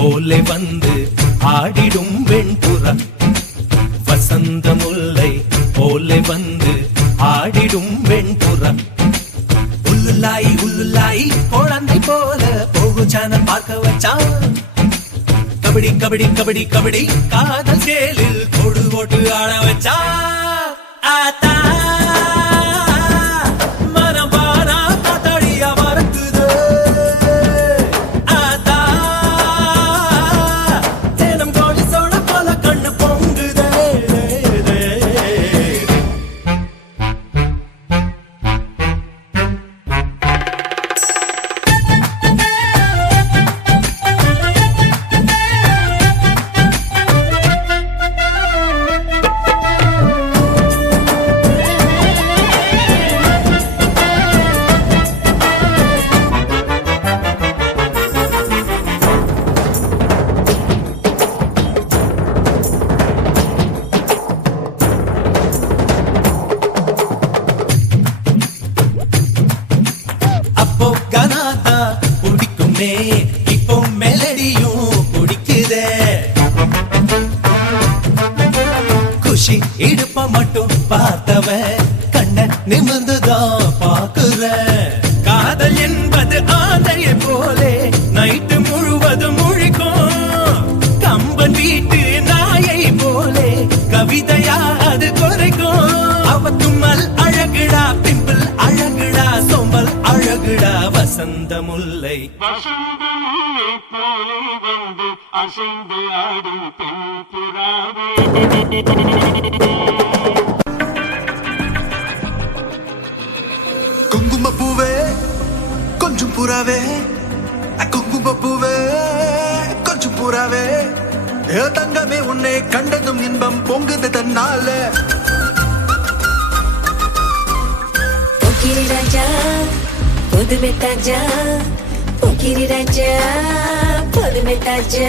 போலே வந்து ஆடிடும் வெண்புறா வசந்த முல்லை போலே வந்து ஆடிடும் வெண்புறா உள்ளுலாய் உள்ளுலாய் குழந்தை போல போகுச்சான பார்க்க வச்சான் கபடி கபடி கபடி கபடி காதல் சேலில் கொடு போட்டு ஆட வச்சா ஆத்தா இப்போ மெலடியும் பிடிக்குதே குஷி இடுப்ப மட்டும் பார்த்தவன் கண்ண நிமிர்ந்துதான் பாக்குற காதல் என்பது ஆந்தையை போலே நைட்டு முழுவதும் முழிக்கும் கம்பன் வீட்டு நாயை போலே கவிதையா அது குறைக்கும் அவ தும்மல் அழகுடா பிம்பிள் அழகுடா சோம்பல் அழகுடா வசந்த முல்லை வந்து அசைந்து ஆடி பெண் புறாவே குங்கும பூவே கொஞ்சம் புறாவே குங்கும பூவே கொஞ்சம் புறாவே தங்கமே உன்னை கண்டதும் இன்பம் பொங்குது தன்னால ராஜா புதுமை தாஜா போக்கிரி ராஜா புதுமை தாஜா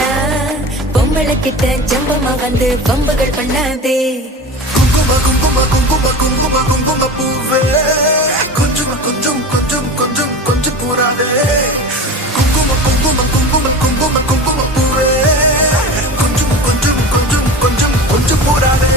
பொம்பளை கிட்ட ஜம்பமா வந்து பம்புகள் பண்ணாதே குங்கும குங்கும குங்கும குங்கும குங்கும பூவே கொஞ்சம் கொஞ்சம் கொஞ்சம் கொஞ்சம் கொஞ்சம் பூராதே குங்கும குங்கும குங்கும குங்கும குங்கும பூவே கொஞ்சம் கொஞ்சம் கொஞ்சம் கொஞ்சம் கொஞ்சம் பூராதே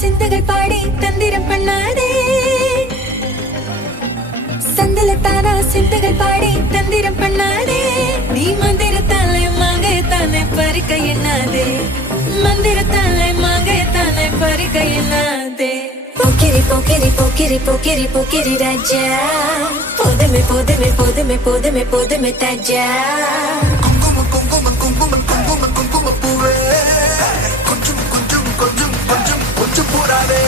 சிந்துகள் பாடி தந்திரம் பண்ணாதே சந்தலத்தானா சிந்துகள் பாடி தந்திரம் பண்ணாதே நீ மந்திரத்தாலே மாங்கத்தானே பறிக்க எண்ணாதே மந்திரத்தாலே மாங்கத்தானே பறிக்க எண்ணாதே போக்கிரி போக்கிரி போக்கிரி போக்கிரி போக்கிரி ராஜா போதுமே போதுமே போதுமே போதுமே போதுமே தாஜா குங்கும குங்கும குங்கும குங்கும குங்கும பூவே கொஞ்சம் கொஞ்சம் கொஞ்சம் கொஞ்சம் கொஞ்சம் பூராதே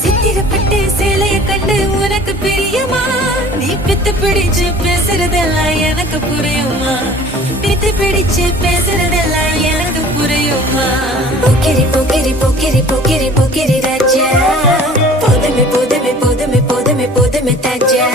சித்திரப்பட்டு சேலைய கண்டு உனக்கு பிரியமா நீ பித்து பிடிச்சு பேசுறதெல்லாம் எனக்கு புரியுமா பித்து பிடிச்சு பேசுறதெல்லாம் எனக்கு புரியுமா போக்கிரி போக்கிரி போக்கிரி போக்கிரி போக்கிரி ராஜா போதுமே போதுமே போதுமே போதுமே போதுமே தாஜா